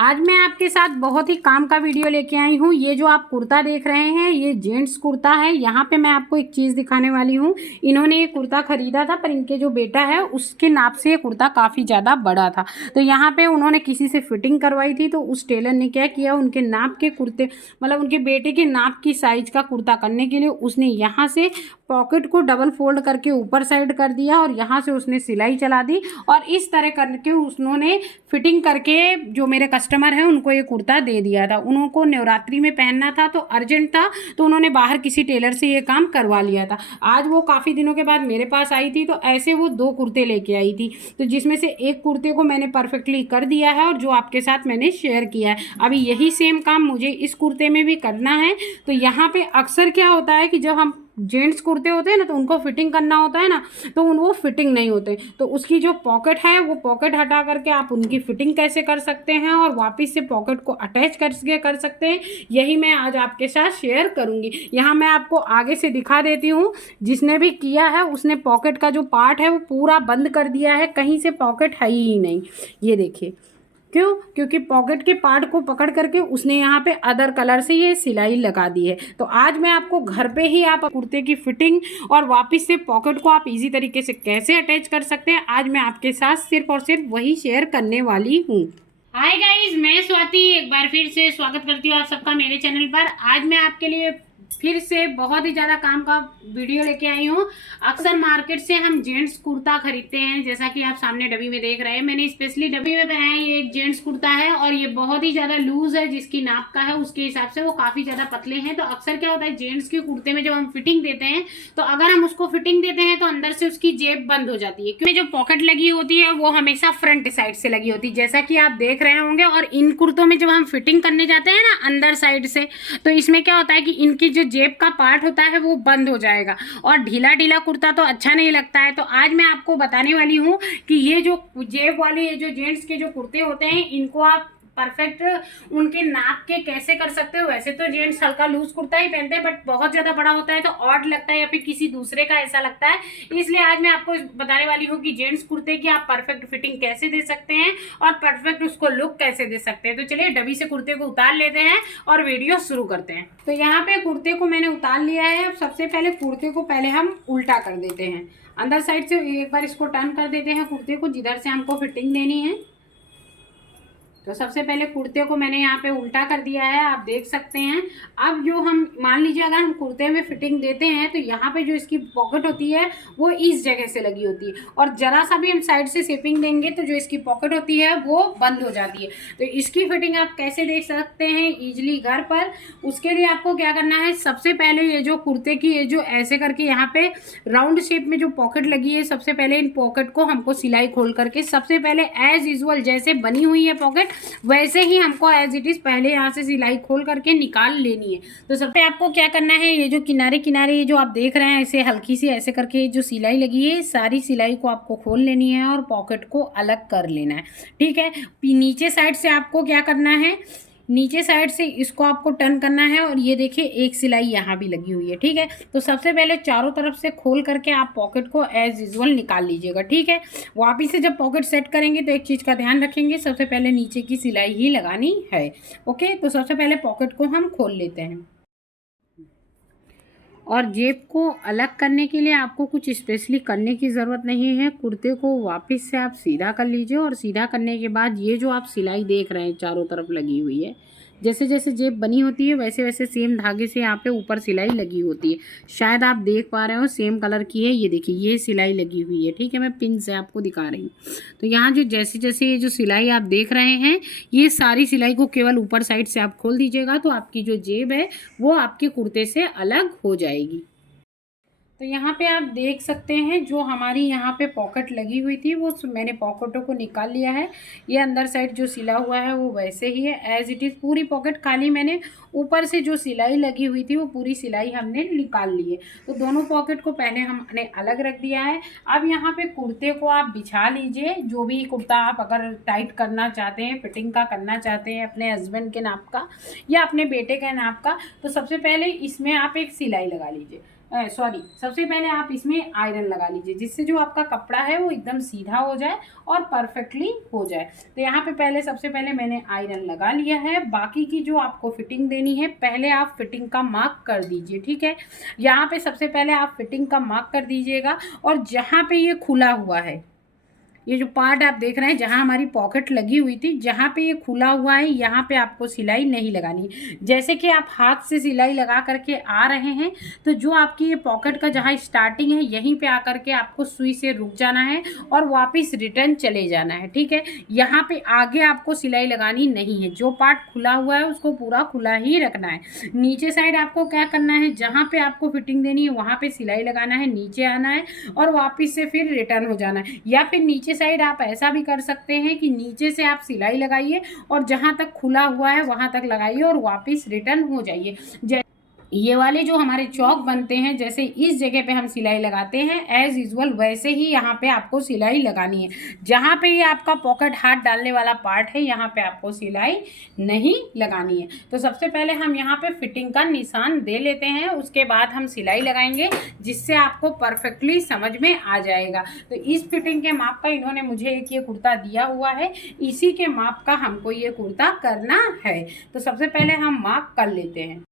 आज मैं आपके साथ बहुत ही काम का वीडियो लेके आई हूँ। ये जो आप कुर्ता देख रहे हैं ये जेंट्स कुर्ता है। यहाँ पे मैं आपको एक चीज़ दिखाने वाली हूँ। इन्होंने ये कुर्ता खरीदा था पर इनके जो बेटा है उसके नाप से ये कुर्ता काफ़ी ज़्यादा बड़ा था। तो यहाँ पे उन्होंने किसी से फिटिंग करवाई थी, तो उस टेलर ने क्या किया, उनके नाप के कुर्ते मतलब उनके बेटे के नाप की साइज़ का कुर्ता करने के लिए उसने यहाँ से पॉकेट को डबल फोल्ड करके ऊपर साइड कर दिया और यहाँ से उसने सिलाई चला दी और इस तरह करके उन्होंने फिटिंग करके जो मेरे कस्टमर हैं उनको ये कुर्ता दे दिया था। उनको नवरात्रि में पहनना था तो अर्जेंट था, तो उन्होंने बाहर किसी टेलर से ये काम करवा लिया था। आज वो काफ़ी दिनों के बाद मेरे पास आई थी, तो ऐसे वो 2 कुर्ते लेके आई थी, तो जिसमें से एक कुर्ते को मैंने परफेक्टली कर दिया है और जो आपके साथ मैंने शेयर किया है। अभी यही सेम काम मुझे इस कुर्ते में भी करना है। तो यहाँ पे अक्सर क्या होता है कि जब हम जेंट्स कुर्ते होते हैं ना तो उनको फिटिंग करना होता है ना, तो वो फिटिंग नहीं होते, तो उसकी जो पॉकेट है वो पॉकेट हटा करके आप उनकी फिटिंग कैसे कर सकते हैं और वापस से पॉकेट को अटैच करके कर सकते हैं, यही मैं आज आपके साथ शेयर करूंगी। यहाँ मैं आपको आगे से दिखा देती हूँ। जिसने भी किया है उसने पॉकेट का जो पार्ट है वो पूरा बंद कर दिया है, कहीं से पॉकेट है ही नहीं। ये देखिए, क्यों? क्योंकि पॉकेट के पार्ट को पकड़ करके उसने यहाँ पे अदर कलर से ये सिलाई लगा दी है। तो आज मैं आपको घर पे ही आप कुर्ते की फिटिंग और वापस से पॉकेट को आप इजी तरीके से कैसे अटैच कर सकते हैं, आज मैं आपके साथ सिर्फ और सिर्फ वही शेयर करने वाली हूँ। हाय गाइस, मैं स्वाति एक बार फिर से स्वागत करती हूँ आप सबका मेरे चैनल पर। आज मैं आपके लिए फिर से बहुत ही ज़्यादा काम का वीडियो लेके आई हूँ। अक्सर मार्केट से हम जेंट्स कुर्ता खरीदते हैं, जैसा कि आप सामने डब्बी में देख रहे हैं। मैंने स्पेशली डब्बी में पहना है, ये एक जेंट्स कुर्ता है और ये बहुत ही ज़्यादा लूज है, जिसकी नाप का है उसके हिसाब से वो काफ़ी ज़्यादा पतले हैं। तो अक्सर क्या होता है, जेंट्स के कुर्ते में जब हम फिटिंग देते हैं तो अगर हम उसको फिटिंग देते हैं तो अंदर से उसकी जेब बंद हो जाती है, क्योंकि जो पॉकेट लगी होती है वो हमेशा फ्रंट साइड से लगी होती है, जैसा कि आप देख रहे होंगे। और इन कुर्तों में जब हम फिटिंग करने जाते हैं ना अंदर साइड से, तो इसमें क्या होता है कि इनकी जो जेब का पार्ट होता है वो बंद हो जाएगा और ढीला ढीला कुर्ता तो अच्छा नहीं लगता है। तो आज मैं आपको बताने वाली हूँ कि ये जो जेब वाले ये जो जेंट्स के जो कुर्ते होते हैं इनको आप परफेक्ट उनके नाप के कैसे कर सकते हो। वैसे तो जेंट्स हल्का लूज कुर्ता ही पहनते हैं, बट बहुत ज्यादा बड़ा होता है तो ऑड लगता है या फिर किसी दूसरे का ऐसा लगता है, इसलिए आज मैं आपको बताने वाली हूँ कि जेंट्स कुर्ते की आप परफेक्ट फिटिंग कैसे दे सकते हैं और परफेक्ट उसको लुक कैसे दे सकते हैं। तो चलिए डब्बी से कुर्ते को उतार लेते हैं और वीडियो शुरू करते हैं। तो यहाँ पे कुर्ते को मैंने उतार लिया है। अब सबसे पहले कुर्ते को पहले हम उल्टा कर देते हैं, अंदर साइड से एक बार इसको टर्न कर देते हैं कुर्ते को, जिधर से हमको फिटिंग देनी है। तो सबसे पहले कुर्ते को मैंने यहाँ पे उल्टा कर दिया है, आप देख सकते हैं। अब जो हम मान लीजिए अगर हम कुर्ते में फिटिंग देते हैं तो यहाँ पे जो इसकी पॉकेट होती है वो इस जगह से लगी होती है और ज़रा सा भी हम साइड से शेपिंग देंगे तो जो इसकी पॉकेट होती है वो बंद हो जाती है। तो इसकी फिटिंग आप कैसे देख सकते हैं ईजिली घर पर, उसके लिए आपको क्या करना है, सबसे पहले ये जो कुर्ते की ये जो ऐसे करके यहाँ पे राउंड शेप में जो पॉकेट लगी है, सबसे पहले इन पॉकेट को हमको सिलाई खोल करके सबसे पहले एज यूजुअल जैसे बनी हुई है पॉकेट वैसे ही हमको एज इट इज पहले यहाँ से सिलाई खोल करके निकाल लेनी है। तो सबसे आपको क्या करना है, ये जो किनारे किनारे जो आप देख रहे हैं ऐसे हल्की सी ऐसे करके जो सिलाई लगी है सारी सिलाई को आपको खोल लेनी है और पॉकेट को अलग कर लेना है। ठीक है, नीचे साइड से आपको क्या करना है, नीचे साइड से इसको आपको टर्न करना है और ये देखिए एक सिलाई यहाँ भी लगी हुई है। ठीक है, तो सबसे पहले चारों तरफ से खोल करके आप पॉकेट को एज यूजुअल निकाल लीजिएगा। ठीक है, वापिस से जब पॉकेट सेट करेंगे तो एक चीज़ का ध्यान रखेंगे, सबसे पहले नीचे की सिलाई ही लगानी है। ओके, तो सबसे पहले पॉकेट को हम खोल लेते हैं और जेब को अलग करने के लिए आपको कुछ स्पेशली करने की ज़रूरत नहीं है। कुर्ते को वापस से आप सीधा कर लीजिए और सीधा करने के बाद ये जो आप सिलाई देख रहे हैं चारों तरफ लगी हुई है, जैसे जैसे जेब बनी होती है वैसे वैसे सेम धागे से यहाँ पे ऊपर सिलाई लगी होती है। शायद आप देख पा रहे हो सेम कलर की है, ये देखिए ये सिलाई लगी हुई है। ठीक है, मैं पिन से आपको दिखा रही हूँ। तो यहाँ जो जैसे जैसे ये जो सिलाई आप देख रहे हैं ये सारी सिलाई को केवल ऊपर साइड से आप खोल दीजिएगा तो आपकी जो जेब है वो आपके कुर्ते से अलग हो जाएगी। तो यहाँ पे आप देख सकते हैं जो हमारी यहाँ पे पॉकेट लगी हुई थी वो मैंने पॉकेटों को निकाल लिया है। ये अंदर साइड जो सिला हुआ है वो वैसे ही है एज इट इज़, पूरी पॉकेट खाली मैंने ऊपर से जो सिलाई लगी हुई थी वो पूरी सिलाई हमने निकाल ली है। तो दोनों पॉकेट को पहले हमने अलग रख दिया है। अब यहाँ पे कुर्ते को आप बिछा लीजिए, जो भी कुर्ता आप अगर टाइट करना चाहते हैं, फिटिंग का करना चाहते हैं अपने हस्बैंड के नाप का या अपने बेटे के नाप का, तो सबसे पहले इसमें आप एक सिलाई लगा लीजिए। सॉरी, सबसे पहले आप इसमें आयरन लगा लीजिए, जिससे जो आपका कपड़ा है वो एकदम सीधा हो जाए और परफेक्टली हो जाए। तो यहाँ पे पहले सबसे पहले मैंने आयरन लगा लिया है। बाकी की जो आपको फिटिंग देनी है, पहले आप फिटिंग का मार्क कर दीजिए, ठीक है। यहाँ पे सबसे पहले आप फिटिंग का मार्क कर दीजिएगा, और जहाँ पे ये खुला हुआ है, ये जो पार्ट आप देख रहे हैं जहाँ हमारी पॉकेट लगी हुई थी, जहाँ पे ये खुला हुआ है, यहाँ पे आपको सिलाई नहीं लगानी। जैसे कि आप हाथ से सिलाई लगा करके आ रहे हैं, तो जो आपकी ये पॉकेट का जहाँ स्टार्टिंग है, यहीं पे आकर के आपको सुई से रुक जाना है और वापस रिटर्न चले जाना है, ठीक है। यहाँ पे आगे आपको सिलाई लगानी नहीं है। जो पार्ट खुला हुआ है उसको पूरा खुला ही रखना है। नीचे साइड आपको क्या करना है, जहाँ पे आपको फिटिंग देनी है वहाँ पे सिलाई लगाना है, नीचे आना है और वापस से फिर रिटर्न हो जाना है। या फिर नीचे साइड आप ऐसा भी कर सकते हैं कि नीचे से आप सिलाई लगाइए और जहां तक खुला हुआ है वहां तक लगाइए और वापस रिटर्न हो जाइए। ये वाले जो हमारे चौक बनते हैं, जैसे इस जगह पे हम सिलाई लगाते हैं एज यूजुअल, वैसे ही यहाँ पे आपको सिलाई लगानी है। जहाँ पे ये आपका पॉकेट हाथ डालने वाला पार्ट है, यहाँ पे आपको सिलाई नहीं लगानी है। तो सबसे पहले हम यहाँ पे फिटिंग का निशान दे लेते हैं, उसके बाद हम सिलाई लगाएंगे, जिससे आपको परफेक्टली समझ में आ जाएगा। तो इस फिटिंग के माप का इन्होंने मुझे एक ये कुर्ता दिया हुआ है, इसी के माप का हमको ये कुर्ता करना है। तो सबसे पहले हम माप कर लेते हैं।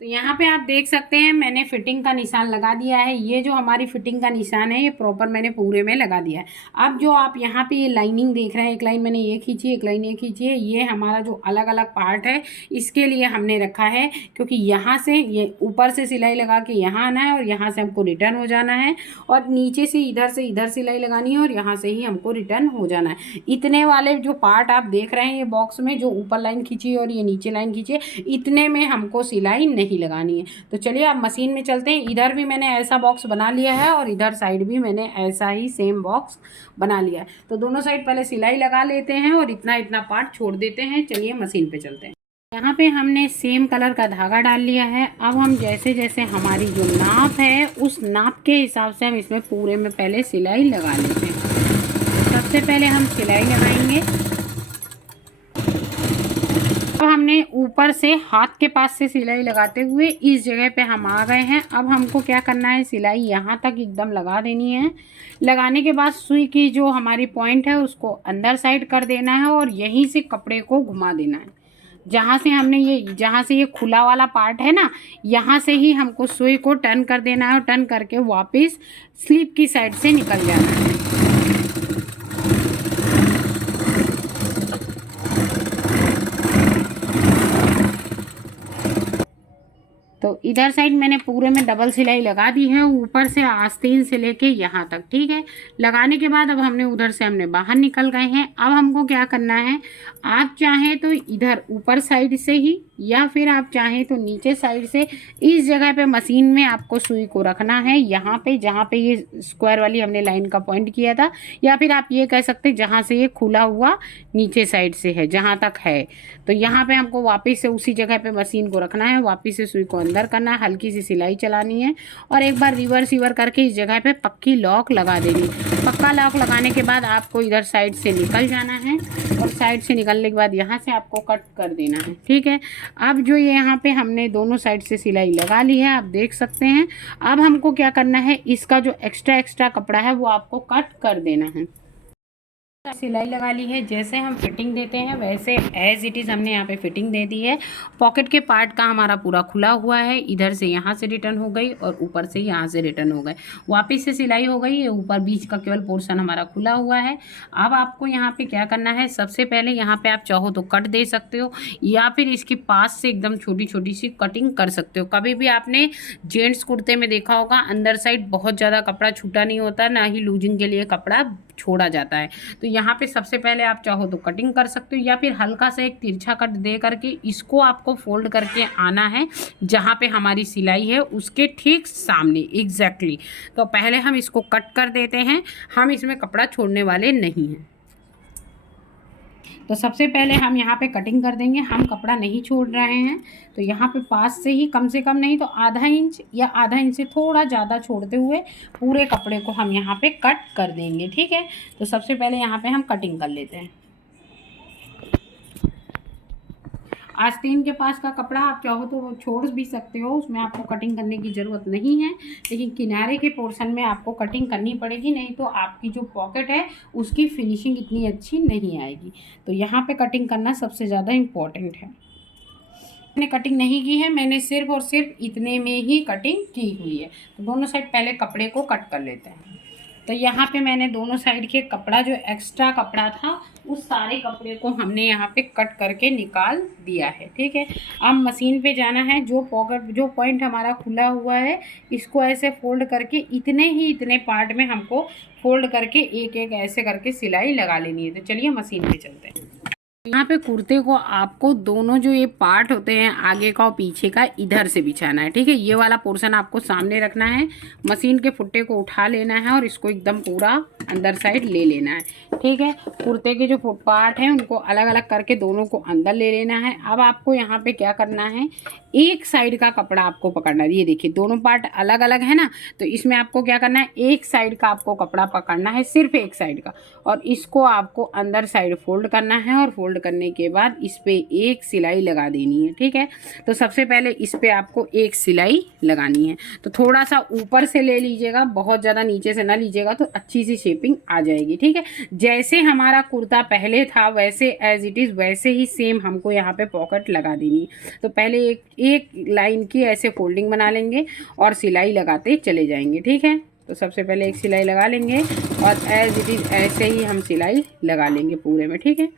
तो यहाँ पे आप देख सकते हैं मैंने फिटिंग का निशान लगा दिया है। ये जो हमारी फिटिंग का निशान है, ये प्रॉपर मैंने पूरे में लगा दिया है। अब जो आप यहाँ पे ये लाइनिंग देख रहे हैं, एक लाइन मैंने ये खींची, एक लाइन ये खींची है, ये हमारा जो अलग अलग पार्ट है, इसके लिए हमने रखा है, क्योंकि यहाँ से ये ऊपर से सिलाई लगा के यहाँ आना है और यहाँ से हमको रिटर्न हो जाना है, और नीचे से इधर सिलाई लगानी है और यहाँ से ही हमको रिटर्न हो जाना है। इतने वाले जो पार्ट आप देख रहे हैं ये बॉक्स में, जो ऊपर लाइन खींची और ये नीचे लाइन खींची, इतने में हमको सिलाई नहीं लगानी है। तो चलिए आप मशीन में चलते हैं। इधर भी मैंने ऐसा बॉक्स बना लिया है और इधर साइड भी मैंने ऐसा ही सेम बॉक्स बना लिया है। तो दोनों साइड पहले सिलाई लगा लेते हैं और इतना इतना पार्ट छोड़ देते हैं। चलिए मशीन पे चलते हैं। यहाँ पे हमने सेम कलर का धागा डाल लिया है। अब हम जैसे जैसे हमारी जो नाप है, उस नाप के हिसाब से हम इसमें पूरे में पहले सिलाई लगा लेते हैं। तो सबसे पहले हम सिलाई लगाएंगे। अब हमने ऊपर से हाथ के पास से सिलाई लगाते हुए इस जगह पे हम आ गए हैं। अब हमको क्या करना है, सिलाई यहाँ तक एकदम लगा देनी है। लगाने के बाद सुई की जो हमारी पॉइंट है उसको अंदर साइड कर देना है और यहीं से कपड़े को घुमा देना है। जहाँ से ये खुला वाला पार्ट है ना, यहाँ से ही हमको सुई को टर्न कर देना है और टर्न करके वापस स्लीव की साइड से निकल जाना है। तो इधर साइड मैंने पूरे में डबल सिलाई लगा दी है, ऊपर से आस्तीन से लेके यहाँ तक, ठीक है। लगाने के बाद अब हमने बाहर निकल गए हैं। अब हमको क्या करना है, आप चाहें तो इधर ऊपर साइड से ही, या फिर आप चाहें तो नीचे साइड से, इस जगह पे मशीन में आपको सुई को रखना है, यहाँ पे जहाँ पे ये स्क्वायर वाली हमने लाइन का पॉइंट किया था, या फिर आप ये कह सकते हैं जहाँ से ये खुला हुआ नीचे साइड से है जहाँ तक है, तो यहाँ पे हमको वापस से उसी जगह पे मशीन को रखना है, वापस से सुई को अंदर करना है, हल्की सी सिलाई चलानी है और एक बार रिवर्स करके इस जगह पे पक्की लॉक लगा देनी। पक्का लॉक लगाने के बाद आपको इधर साइड से निकल जाना है और साइड से निकलने के बाद यहाँ से आपको कट कर देना है, ठीक है। अब जो ये यहाँ पे हमने दोनों साइड से सिलाई लगा ली है, आप देख सकते हैं। अब हमको क्या करना है, इसका जो एक्स्ट्रा कपड़ा है वो आपको कट कर देना है। सिलाई लगा ली है, जैसे हम फिटिंग देते हैं वैसे एज इट इज़ हमने यहाँ पे फिटिंग दे दी है। पॉकेट के पार्ट का हमारा पूरा खुला हुआ है, इधर से यहाँ से रिटर्न हो गई और ऊपर से यहाँ से रिटर्न हो गए, वापस से सिलाई हो गई है। ऊपर बीच का केवल पोर्शन हमारा खुला हुआ है। अब आपको यहाँ पे क्या करना है, सबसे पहले यहाँ पे आप चाहो तो कट दे सकते हो या फिर इसके पास से एकदम छोटी छोटी सी कटिंग कर सकते हो। कभी भी आपने जेंट्स कुर्ते में देखा होगा, अंदर साइड बहुत ज़्यादा कपड़ा छूटा नहीं होता, ना ही लूजिंग के लिए कपड़ा छोड़ा जाता है। तो यहाँ पे सबसे पहले आप चाहो तो कटिंग कर सकते हो या फिर हल्का सा एक तिरछा कट दे करके इसको आपको फोल्ड करके आना है जहाँ पे हमारी सिलाई है उसके ठीक सामने एग्जैक्टली। तो पहले हम इसको कट कर देते हैं, हम इसमें कपड़ा छोड़ने वाले नहीं हैं। तो सबसे पहले हम यहाँ पे कटिंग कर देंगे, हम कपड़ा नहीं छोड़ रहे हैं। तो यहाँ पे पास से ही, कम से कम नहीं तो आधा इंच या आधा इंच से थोड़ा ज़्यादा छोड़ते हुए पूरे कपड़े को हम यहाँ पे कट कर देंगे, ठीक है। तो सबसे पहले यहाँ पे हम कटिंग कर लेते हैं। आस्तीन के पास का कपड़ा आप चाहो तो वो छोड़ भी सकते हो, उसमें आपको कटिंग करने की ज़रूरत नहीं है, लेकिन किनारे के पोर्शन में आपको कटिंग करनी पड़ेगी, नहीं तो आपकी जो पॉकेट है उसकी फिनिशिंग इतनी अच्छी नहीं आएगी। तो यहाँ पे कटिंग करना सबसे ज़्यादा इम्पॉर्टेंट है। मैंने कटिंग नहीं की है, मैंने सिर्फ और सिर्फ इतने में ही कटिंग की हुई है। तो दोनों साइड पहले कपड़े को कट कर लेते हैं। तो यहाँ पे मैंने दोनों साइड के कपड़ा, जो एक्स्ट्रा कपड़ा था, उस सारे कपड़े को हमने यहाँ पे कट करके निकाल दिया है। ठीक है, अब मशीन पे जाना है। जो पॉइंट हमारा खुला हुआ है इसको ऐसे फोल्ड करके इतने पार्ट में हमको फोल्ड करके एक एक ऐसे करके सिलाई लगा लेनी है। तो चलिए मशीन पे चलते हैं। यहाँ पे कुर्ते को आपको दोनों जो ये पार्ट होते हैं आगे का और पीछे का, इधर से बिछाना है। ठीक है, ये वाला पोर्शन आपको सामने रखना है, मशीन के फुट्टे को उठा लेना है और इसको एकदम पूरा अंदर साइड ले लेना है। ठीक है, कुर्ते के जो पार्ट हैं उनको अलग अलग करके दोनों को अंदर ले लेना है। अब आपको यहाँ पे क्या करना है, एक साइड का कपड़ा आपको पकड़ना है। ये देखिए दोनों पार्ट अलग अलग है ना, तो इसमें आपको क्या करना है, एक साइड का आपको कपड़ा पकड़ना है, सिर्फ एक साइड का, और इसको आपको अंदर साइड फोल्ड करना है और फोल्ड करने के बाद इस पे एक सिलाई लगा देनी है। ठीक है, तो सबसे पहले इस पे आपको एक सिलाई लगानी है। तो थोड़ा सा ऊपर से ले लीजिएगा, बहुत ज़्यादा नीचे से ना लीजिएगा, तो अच्छी सी शेपिंग आ जाएगी। ठीक है, जैसे हमारा कुर्ता पहले था वैसे एज इट इज़ वैसे ही सेम हमको यहाँ पे पॉकेट लगा देनी है। तो पहले एक लाइन की ऐसे फोल्डिंग बना लेंगे और सिलाई लगाते चले जाएंगे। ठीक है, तो सबसे पहले एक सिलाई लगा लेंगे और एज इट इज़ ऐसे ही हम सिलाई लगा लेंगे पूरे में। ठीक है,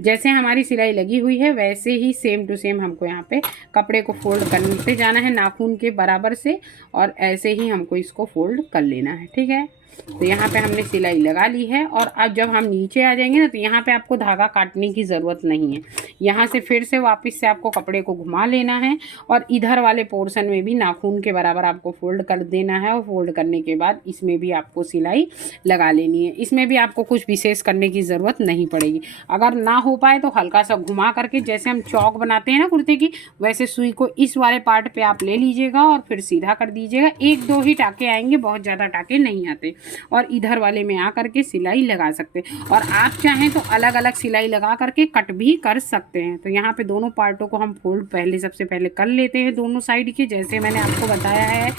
जैसे हमारी सिलाई लगी हुई है वैसे ही सेम टू सेम हमको यहाँ पे कपड़े को फोल्ड करते जाना है नाखून के बराबर से, और ऐसे ही हमको इसको फोल्ड कर लेना है। ठीक है, तो यहाँ पे हमने सिलाई लगा ली है। और अब जब हम नीचे आ जाएंगे ना, तो यहाँ पे आपको धागा काटने की ज़रूरत नहीं है। यहाँ से फिर से वापस से आपको कपड़े को घुमा लेना है और इधर वाले पोर्शन में भी नाखून के बराबर आपको फोल्ड कर देना है, और फोल्ड करने के बाद इसमें भी आपको सिलाई लगा लेनी है। इसमें भी आपको कुछ विशेष करने की ज़रूरत नहीं पड़ेगी। अगर ना हो पाए तो हल्का सा घुमा करके, जैसे हम चौक बनाते हैं ना कुर्ते की, वैसे सुई को इस वाले पार्ट पे आप ले लीजिएगा और फिर सीधा कर दीजिएगा। एक दो ही टाके आएंगे, बहुत ज़्यादा टाके नहीं आते, और इधर वाले में आ करके सिलाई लगा सकते हैं। और आप चाहें तो अलग अलग सिलाई लगा करके कट भी कर सकते हैं। तो यहाँ पे दोनों पार्टों को हम फोल्ड सबसे पहले कर लेते हैं दोनों साइड के, जैसे मैंने आपको बताया है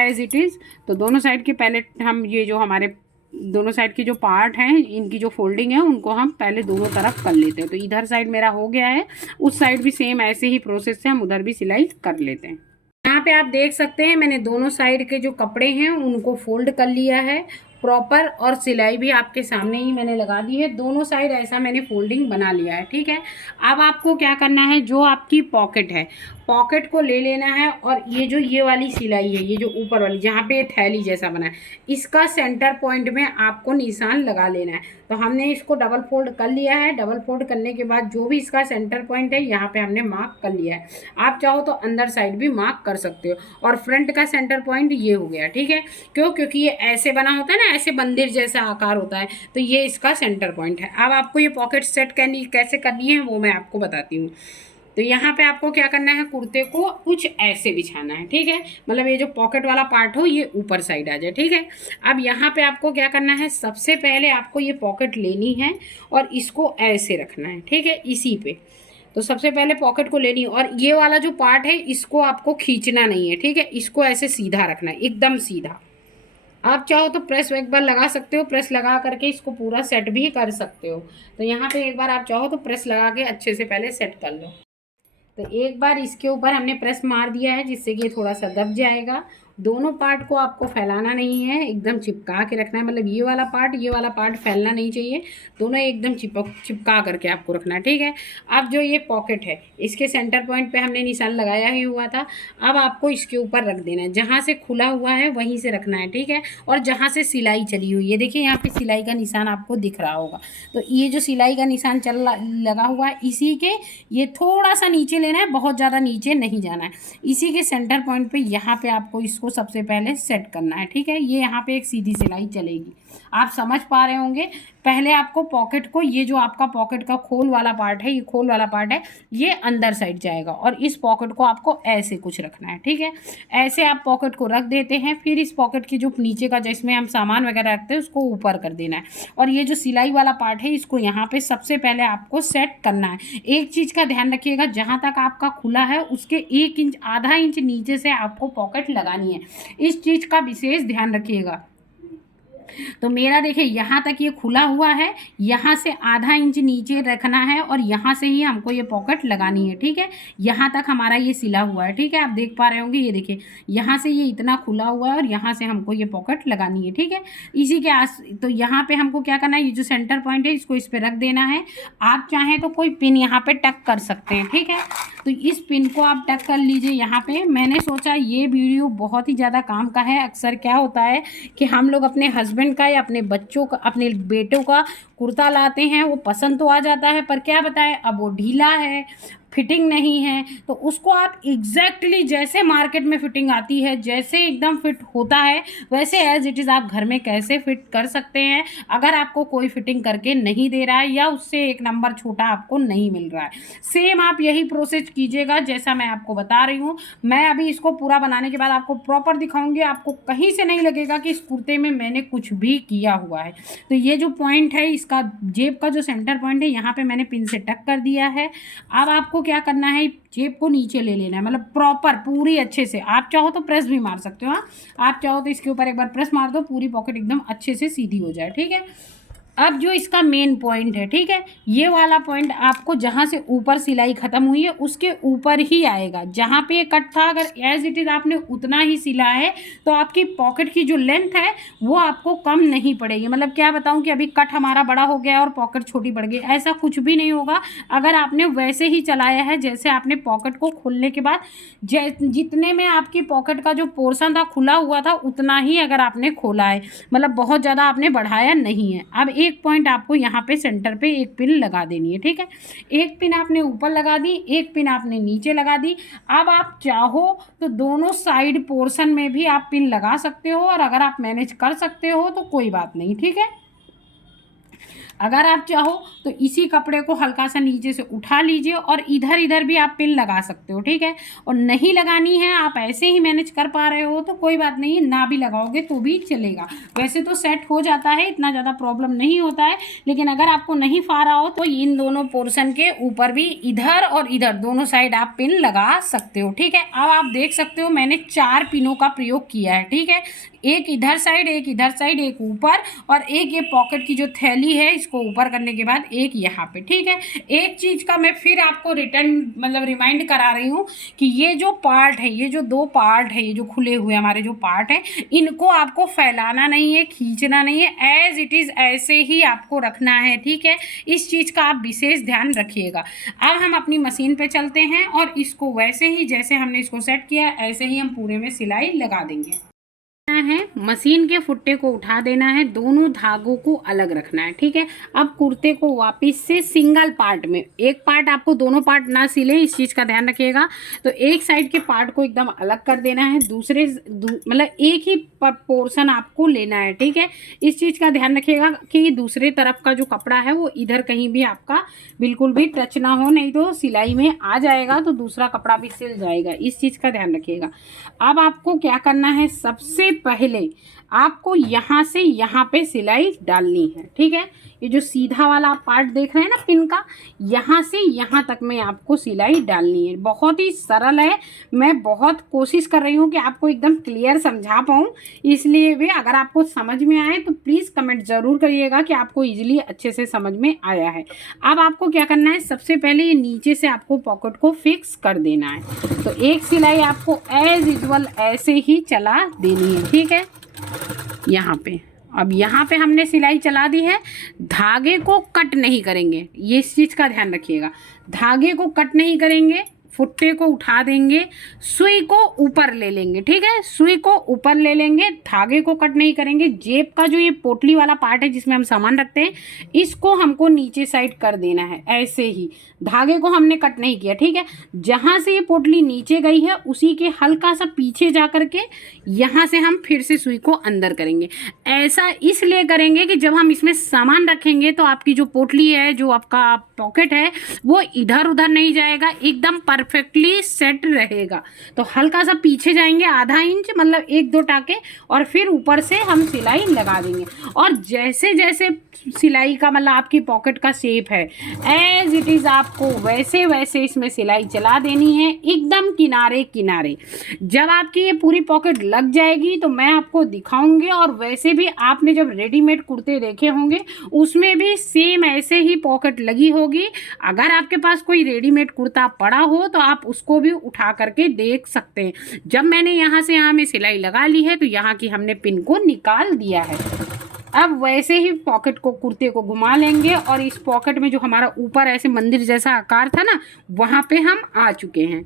एज इट इज़। तो दोनों साइड के पहले हम ये जो हमारे दोनों साइड के जो पार्ट हैं इनकी जो फोल्डिंग है उनको हम पहले दोनों तरफ कर लेते हैं। तो इधर साइड मेरा हो गया है, उस साइड भी सेम ऐसे ही प्रोसेस से हम उधर भी सिलाई कर लेते हैं। यहाँ पे आप देख सकते हैं मैंने दोनों साइड के जो कपड़े हैं उनको फोल्ड कर लिया है प्रॉपर, और सिलाई भी आपके सामने ही मैंने लगा दी है। दोनों साइड ऐसा मैंने फोल्डिंग बना लिया है। ठीक है, अब आपको क्या करना है, जो आपकी पॉकेट है, पॉकेट को ले लेना है, और ये वाली सिलाई है, ये जो ऊपर वाली जहाँ पे थैली जैसा बना है, इसका सेंटर पॉइंट में आपको निशान लगा लेना है। तो हमने इसको डबल फोल्ड कर लिया है। डबल फोल्ड करने के बाद जो भी इसका सेंटर पॉइंट है यहाँ पे हमने मार्क कर लिया है। आप चाहो तो अंदर साइड भी मार्क कर सकते हो। और फ्रंट का सेंटर पॉइंट ये हो गया। ठीक है, क्योंकि ये ऐसे बना होता है ना, ऐसे मंदिर जैसा आकार होता है, तो ये इसका सेंटर पॉइंट है। अब आपको ये पॉकेट सेट कैसे करनी है वो मैं आपको बताती हूँ। तो यहाँ पे आपको क्या करना है, कुर्ते को कुछ ऐसे बिछाना है। ठीक है, मतलब ये जो पॉकेट वाला पार्ट हो ये ऊपर साइड आ जाए। ठीक है, अब यहाँ पे आपको क्या करना है, सबसे पहले आपको ये पॉकेट लेनी है और इसको ऐसे रखना है। ठीक है, इसी पे तो सबसे पहले पॉकेट को लेनी है, और ये वाला जो पार्ट है इसको आपको खींचना नहीं है। ठीक है, इसको ऐसे सीधा रखना है, एकदम सीधा। आप चाहो तो प्रेस एक बार लगा सकते हो, प्रेस लगा करके इसको पूरा सेट भी कर सकते हो। तो यहाँ पे एक बार आप चाहो तो प्रेस लगा के अच्छे से पहले सेट कर लो। तो एक बार इसके ऊपर हमने प्रेस मार दिया है जिससे कि ये थोड़ा सा दब जाएगा। दोनों पार्ट को आपको फैलाना नहीं है, एकदम चिपका के रखना है। मतलब ये वाला पार्ट फैलना नहीं चाहिए, दोनों एकदम चिपका करके आपको रखना है। ठीक है, अब जो ये पॉकेट है इसके सेंटर पॉइंट पे हमने निशान लगाया ही हुआ था। अब आपको इसके ऊपर रख देना है, जहाँ से खुला हुआ है वहीं से रखना है। ठीक है, और जहाँ से सिलाई चली हुई है, देखिए यहाँ पे सिलाई का निशान आपको दिख रहा होगा। तो ये जो सिलाई का निशान लगा हुआ है इसी के ये थोड़ा सा नीचे लेना है, बहुत ज़्यादा नीचे नहीं जाना है। इसी के सेंटर पॉइंट पे यहाँ पे आपको इसको आपको सबसे पहले सेट करना है। ठीक है, ये यहाँ पे एक सीधी सिलाई चलेगी, आप समझ पा रहे होंगे। पहले आपको पॉकेट को, ये जो आपका पॉकेट का खोल वाला पार्ट है, ये खोल वाला पार्ट है, ये अंदर साइड जाएगा और इस पॉकेट को आपको ऐसे कुछ रखना है। ठीक है, ऐसे आप पॉकेट को रख देते हैं। फिर इस पॉकेट की जो नीचे का, जिसमें हम सामान वगैरह रखते हैं, उसको ऊपर कर देना है और ये जो सिलाई वाला पार्ट है, इसको यहाँ पे सबसे पहले आपको सेट करना है। एक चीज़ का ध्यान रखिएगा, जहाँ तक आपका खुला है उसके 1 इंच, आधा इंच नीचे से आपको पॉकेट लगानी है। इस चीज़ का विशेष ध्यान रखिएगा। तो मेरा देखिए यहाँ तक ये खुला हुआ है, यहाँ से आधा इंच नीचे रखना है और यहाँ से ही हमको ये पॉकेट लगानी है। ठीक है, यहाँ तक हमारा ये सिला हुआ है। ठीक है, आप देख पा रहे होंगे, ये देखिए यहाँ से ये इतना खुला हुआ है और यहाँ से हमको ये पॉकेट लगानी है। ठीक है, इसी के तो यहाँ पे हमको क्या करना है, ये जो सेंटर पॉइंट है इसको इस पर रख देना है। आप चाहें तो कोई पिन यहाँ पे टक कर सकते हैं। ठीक है, तो इस पिन को आप टक कर लीजिए यहाँ पे। मैंने सोचा ये वीडियो बहुत ही ज़्यादा काम का है। अक्सर क्या होता है कि हम लोग अपने हस्बैंड का या अपने बच्चों का, अपने बेटों का कुर्ता लाते हैं, वो पसंद तो आ जाता है, पर क्या बताएं, अब वो ढीला है, फिटिंग नहीं है, तो उसको आप एग्जैक्टली जैसे मार्केट में फिटिंग आती है, जैसे एकदम फिट होता है, वैसे एज इट इज़ आप घर में कैसे फिट कर सकते हैं। अगर आपको कोई फिटिंग करके नहीं दे रहा है या उससे 1 नंबर छोटा आपको नहीं मिल रहा है, सेम आप यही प्रोसेस कीजिएगा जैसा मैं आपको बता रही हूँ। मैं अभी इसको पूरा बनाने के बाद आपको प्रॉपर दिखाऊंगी, आपको कहीं से नहीं लगेगा कि इस कुर्ते में मैंने कुछ भी किया हुआ है। तो ये जो पॉइंट है, इसका जेब का जो सेंटर पॉइंट है, यहाँ पे मैंने पिन से टक कर दिया है। अब आपको क्या करना है, जेब को नीचे ले लेना है, मतलब प्रॉपर पूरी अच्छे से। आप चाहो तो प्रेस भी मार सकते हो, हाँ, आप चाहो तो इसके ऊपर एक बार प्रेस मार दो, पूरी पॉकेट एकदम अच्छे से सीधी हो जाए। ठीक है, अब जो इसका मेन पॉइंट है, ठीक है, ये वाला पॉइंट आपको जहाँ से ऊपर सिलाई ख़त्म हुई है उसके ऊपर ही आएगा। जहाँ पे ये कट था, अगर एज इट इज़ आपने उतना ही सिला है तो आपकी पॉकेट की जो लेंथ है वो आपको कम नहीं पड़ेगी। मतलब क्या बताऊँ कि अभी कट हमारा बड़ा हो गया और पॉकेट छोटी बढ़ गई, ऐसा कुछ भी नहीं होगा। अगर आपने वैसे ही चलाया है जैसे आपने पॉकेट को खोलने के बाद जितने में आपकी पॉकेट का जो पोर्शन था खुला हुआ था, उतना ही अगर आपने खोला है, मतलब बहुत ज़्यादा आपने बढ़ाया नहीं है। अब एक पॉइंट आपको यहाँ पे सेंटर पे एक पिन लगा देनी है। ठीक है, एक पिन आपने ऊपर लगा दी, एक पिन आपने नीचे लगा दी। अब आप चाहो तो दोनों साइड पोर्शन में भी आप पिन लगा सकते हो, और अगर आप मैनेज कर सकते हो तो कोई बात नहीं। ठीक है, अगर आप चाहो तो इसी कपड़े को हल्का सा नीचे से उठा लीजिए और इधर इधर भी आप पिन लगा सकते हो। ठीक है, और नहीं लगानी है, आप ऐसे ही मैनेज कर पा रहे हो तो कोई बात नहीं, ना भी लगाओगे तो भी चलेगा। वैसे तो सेट हो जाता है, इतना ज़्यादा प्रॉब्लम नहीं होता है, लेकिन अगर आपको नहीं पा रहा हो तो इन दोनों पोर्शन के ऊपर भी इधर और इधर दोनों साइड आप पिन लगा सकते हो। ठीक है, अब आप देख सकते हो मैंने 4 पिनों का प्रयोग किया है। ठीक है, एक इधर साइड, एक इधर साइड, एक ऊपर, और एक ये पॉकेट की जो थैली है इसको ऊपर करने के बाद एक यहाँ पे। ठीक है, एक चीज़ का मैं फिर आपको रिमाइंड करा रही हूँ कि ये जो पार्ट है, ये जो 2 पार्ट है, ये जो खुले हुए हमारे जो पार्ट है, इनको आपको फैलाना नहीं है, खींचना नहीं है, एज इट इज़ ऐसे ही आपको रखना है। ठीक है, इस चीज़ का आप विशेष ध्यान रखिएगा। अब हम अपनी मशीन पे चलते हैं और इसको वैसे ही जैसे हमने इसको सेट किया ऐसे ही हम पूरे में सिलाई लगा देंगे। है मशीन के फुट्टे को उठा देना है, दोनों धागों को अलग रखना है। ठीक है, अब कुर्ते को वापस से सिंगल पार्ट में, एक पार्ट आपको दोनों पार्ट ना सिले, इस चीज़ का ध्यान रखिएगा। तो एक साइड के पार्ट को एकदम अलग कर देना है, दूसरे मतलब एक ही पोर्शन आपको लेना है। ठीक है, इस चीज़ का ध्यान रखिएगा कि दूसरे तरफ का जो कपड़ा है वो इधर कहीं भी आपका बिल्कुल भी टच ना हो, नहीं तो सिलाई में आ जाएगा तो दूसरा कपड़ा भी सिल जाएगा। इस चीज़ का ध्यान रखिएगा। अब आपको क्या करना है, सबसे पहले आपको यहाँ से यहाँ पे सिलाई डालनी है। ठीक है, ये जो सीधा वाला आप पार्ट देख रहे हैं ना पिन का, यहाँ से यहाँ तक में आपको सिलाई डालनी है। बहुत ही सरल है, मैं बहुत कोशिश कर रही हूँ कि आपको एकदम क्लियर समझा पाऊँ, इसलिए भी अगर आपको समझ में आए तो प्लीज़ कमेंट ज़रूर करिएगा कि आपको ईजिली अच्छे से समझ में आया है। अब आपको क्या करना है, सबसे पहले ये नीचे से आपको पॉकेट को फिक्स कर देना है। तो एक सिलाई आपको एज यूजुअल ऐसे ही चला देनी है। ठीक है, यहाँ पे, अब यहाँ पे हमने सिलाई चला दी है, धागे को कट नहीं करेंगे, ये इस चीज़ का ध्यान रखिएगा, धागे को कट नहीं करेंगे। फुट्टे को उठा देंगे, सुई को ऊपर ले लेंगे। ठीक है, सुई को ऊपर ले लेंगे, धागे को कट नहीं करेंगे। जेब का जो ये पोटली वाला पार्ट है जिसमें हम सामान रखते हैं, इसको हमको नीचे साइड कर देना है। ऐसे ही धागे को हमने कट नहीं किया। ठीक है, जहाँ से ये पोटली नीचे गई है उसी के हल्का सा पीछे जा करके यहाँ से हम फिर से सुई को अंदर करेंगे। ऐसा इसलिए करेंगे कि जब हम इसमें सामान रखेंगे तो आपकी जो पोटली है, जो आपका पॉकेट है, वो इधर उधर नहीं जाएगा, एकदम परफेक्टली सेट रहेगा। तो हल्का सा पीछे जाएंगे, आधा इंच मतलब 1-2 टाके, और फिर ऊपर से हम सिलाई लगा देंगे। और जैसे जैसे सिलाई का मतलब आपकी पॉकेट का शेप है, एज इट इज़ आपको वैसे वैसे इसमें सिलाई चला देनी है, एकदम किनारे किनारे। जब आपकी ये पूरी पॉकेट लग जाएगी तो मैं आपको दिखाऊंगी। और वैसे भी आपने जब रेडीमेड कुर्ते देखे होंगे उसमें भी सेम ऐसे ही पॉकेट लगी होगी। अगर आपके पास कोई रेडीमेड कुर्ता पड़ा हो तो आप उसको भी उठा करके देख सकते हैं। जब मैंने यहाँ से यहाँ में सिलाई लगा ली है तो यहाँ की हमने पिन को निकाल दिया है। अब वैसे ही पॉकेट को, कुर्ते को घुमा लेंगे और इस पॉकेट में जो हमारा ऊपर ऐसे मंदिर जैसा आकार था ना, वहाँ पे हम आ चुके हैं।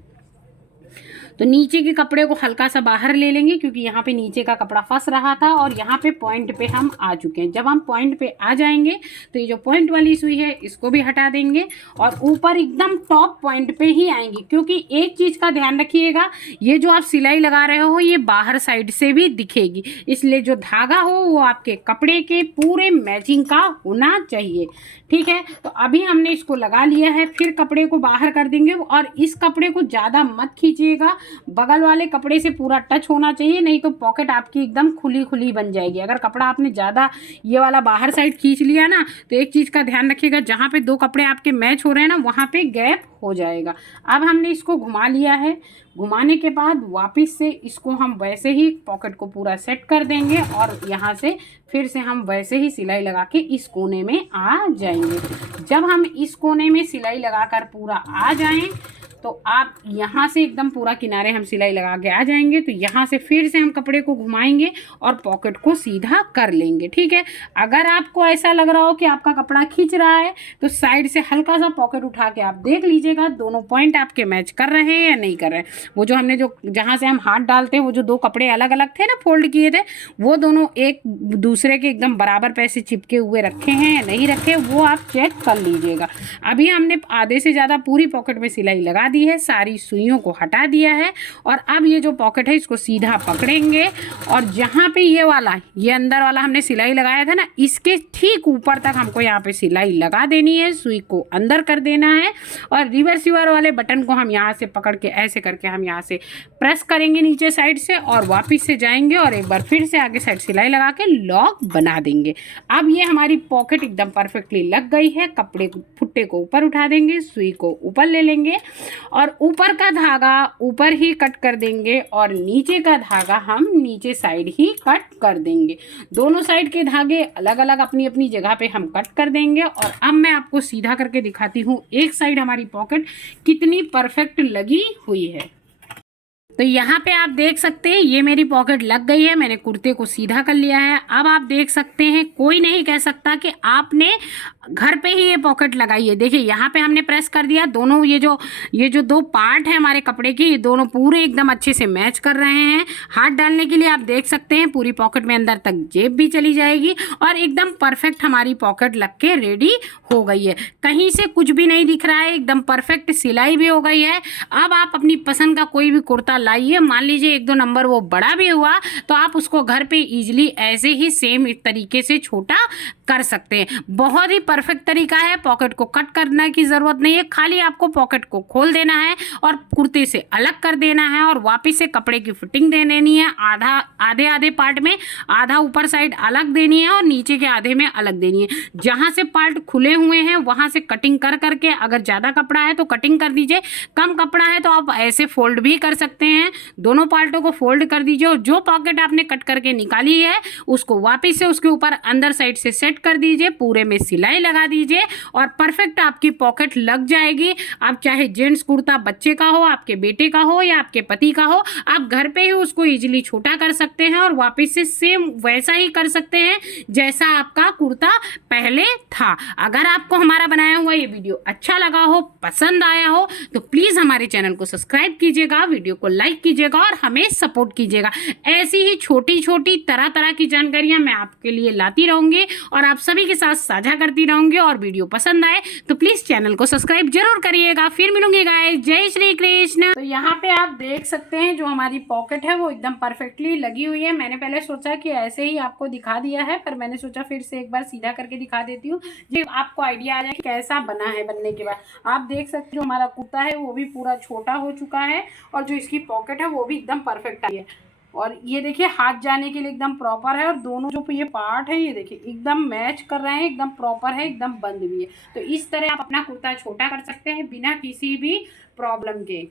तो नीचे के कपड़े को हल्का सा बाहर ले लेंगे क्योंकि यहाँ पे नीचे का कपड़ा फंस रहा था, और यहाँ पे पॉइंट पे हम आ चुके हैं। जब हम पॉइंट पे आ जाएंगे तो ये जो पॉइंट वाली सुई है इसको भी हटा देंगे और ऊपर एकदम टॉप पॉइंट पे ही आएंगे। क्योंकि एक चीज़ का ध्यान रखिएगा, ये जो आप सिलाई लगा रहे हो ये बाहर साइड से भी दिखेगी, इसलिए जो धागा हो वो आपके कपड़े के पूरे मैचिंग का होना चाहिए। ठीक है, तो अभी हमने इसको लगा लिया है। फिर कपड़े को बाहर कर देंगे और इस कपड़े को ज़्यादा मत खींचिएगा, बगल वाले कपड़े से पूरा टच होना चाहिए, नहीं तो पॉकेट आपकी एकदम खुली खुली बन जाएगी। अगर कपड़ा आपने ज़्यादा ये वाला बाहर साइड खींच लिया ना, तो एक चीज़ का ध्यान रखिएगा, जहाँ पे 2 कपड़े आपके मैच हो रहे हैं ना, वहाँ पे गैप हो जाएगा। अब हमने इसको घुमा लिया है। घुमाने के बाद वापस से इसको हम वैसे ही पॉकेट को पूरा सेट कर देंगे और यहाँ से फिर से हम वैसे ही सिलाई लगा के इस कोने में आ जाएंगे। जब हम इस कोने में सिलाई लगाकर पूरा आ जाएं तो आप यहाँ से एकदम पूरा किनारे हम सिलाई लगा के आ जाएंगे। तो यहाँ से फिर से हम कपड़े को घुमाएंगे और पॉकेट को सीधा कर लेंगे। ठीक है, अगर आपको ऐसा लग रहा हो कि आपका कपड़ा खींच रहा है तो साइड से हल्का सा पॉकेट उठा के आप देख लीजिएगा दोनों पॉइंट आपके मैच कर रहे हैं या नहीं कर रहे हैं। वो जो हमने जो जहाँ से हम हाथ डालते हैं, वो जो 2 कपड़े अलग अलग थे ना, फोल्ड किए थे, वो दोनों एक दूसरे के एकदम बराबर पैसे चिपके हुए रखे हैं या नहीं रखे, वो आप चेक कर लीजिएगा। अभी हमने आधे से ज़्यादा पूरी पॉकेट में सिलाई लगा दी है, सारी सुइयों को हटा दिया है और अब ये जो पॉकेट है इसको सीधा पकड़ेंगे और जहाँ पे ये वाला, ये अंदर वाला हमने सिलाई लगाया था ना, इसके ठीक ऊपर तक हमको यहाँ पे सिलाई लगा देनी है। सुई को अंदर कर देना है और रिवर्सिवर वाले बटन को हम यहाँ से पकड़ के ऐसे करके हम यहाँ से प्रेस करेंगे नीचे साइड से और वापस से जाएंगे और एक बार फिर से आगे साइड सिलाई लगा के लॉक बना देंगे। अब ये हमारी पॉकेट एकदम परफेक्टली लग गई है। कपड़े फुट्टे को ऊपर उठा देंगे, सुई को ऊपर ले लेंगे और ऊपर का धागा ऊपर ही कट कर देंगे और नीचे का धागा हम नीचे साइड ही कट कर देंगे। दोनों साइड के धागे अलग अलग अपनी अपनी जगह पे हम कट कर देंगे। और अब मैं आपको सीधा करके दिखाती हूँ एक साइड हमारी पॉकेट कितनी परफेक्ट लगी हुई है। तो यहाँ पे आप देख सकते हैं ये मेरी पॉकेट लग गई है, मैंने कुर्ते को सीधा कर लिया है। अब आप देख सकते हैं कोई नहीं कह सकता कि आपने घर पे ही ये पॉकेट लगाई है। देखिए यहाँ पे हमने प्रेस कर दिया, दोनों ये जो 2 पार्ट है हमारे कपड़े के, ये दोनों पूरे एकदम अच्छे से मैच कर रहे हैं। हाथ डालने के लिए आप देख सकते हैं पूरी पॉकेट में अंदर तक जेब भी चली जाएगी और एकदम परफेक्ट हमारी पॉकेट लग के रेडी हो गई है। कहीं से कुछ भी नहीं दिख रहा है, एकदम परफेक्ट सिलाई भी हो गई है। अब आप अपनी पसंद का कोई भी कुर्ता लाइए, मान लीजिए 1-2 नंबर वो बड़ा भी हुआ तो आप उसको घर पे इजीली ऐसे ही सेम तरीके से छोटा कर सकते हैं। बहुत ही परफेक्ट तरीका है, पॉकेट को कट करने की ज़रूरत नहीं है, खाली आपको पॉकेट को खोल देना है और कुर्ते से अलग कर देना है और वापस से कपड़े की फिटिंग दे देनी है। आधे पार्ट में आधा ऊपर साइड अलग देनी है और नीचे के आधे में अलग देनी है। जहाँ से पार्ट खुले हुए हैं वहाँ से कटिंग कर करके, अगर ज़्यादा कपड़ा है तो कटिंग कर दीजिए, कम कपड़ा है तो आप ऐसे फोल्ड भी कर सकते हैं। दोनों पार्टों को फोल्ड कर दीजिए और जो पॉकेट आपने कट करके निकाली है उसको वापस से उसके ऊपर अंदर साइड से सेट सेट कर दीजिए, पूरे में सिलाई लगा दीजिए और परफेक्ट आपकी पॉकेट लग जाएगी। आप चाहे जेंट्स कुर्ता बच्चे का हो, आपके बेटे का हो या आपके पति का हो, आप घर पे ही उसको इजीली छोटा कर सकते हैं और वापस से सेम वैसा ही कर सकते हैं जैसा आपका कुर्ता पहले था। अगर आपको हमारा बनाया हुआ ये वीडियो अच्छा लगा हो, पसंद आया हो, तो प्लीज़ हमारे चैनल को सब्सक्राइब कीजिएगा, वीडियो को लाइक कीजिएगा और हमें सपोर्ट कीजिएगा। ऐसी ही छोटी छोटी तरह तरह की जानकारियां मैं आपके लिए लाती रहूंगी और आप सभी के साथ साझा करती रहूंगी। और वीडियो पसंद आए तो प्लीज़ चैनल को सब्सक्राइब जरूर करिएगा। फिर मिलूंगी गाइस, जय श्री कृष्ण। तो यहाँ पे आप देख सकते हैं जो हमारी पॉकेट है वो एकदम परफेक्टली लगी हुई है। मैंने पहले सोचा कि ऐसे ही आपको दिखा दिया है, पर मैंने सोचा फिर से एक बार सीधा करके दिखा देती हूँ, जी आपको आइडिया आ जाए कि कैसा बना है। बनने के बाद आप देख सकते हैं जो हमारा कुर्ता है वो भी पूरा छोटा हो चुका है और जो इसकी पॉकेट है वो भी एकदम परफेक्ट आई है। और ये देखिए हाथ जाने के लिए एकदम प्रॉपर है और दोनों जो ये पार्ट है ये देखिए एकदम मैच कर रहे हैं, एकदम प्रॉपर है, एकदम बंद भी है। तो इस तरह आप अपना कुर्ता छोटा कर सकते हैं बिना किसी भी प्रॉब्लम के।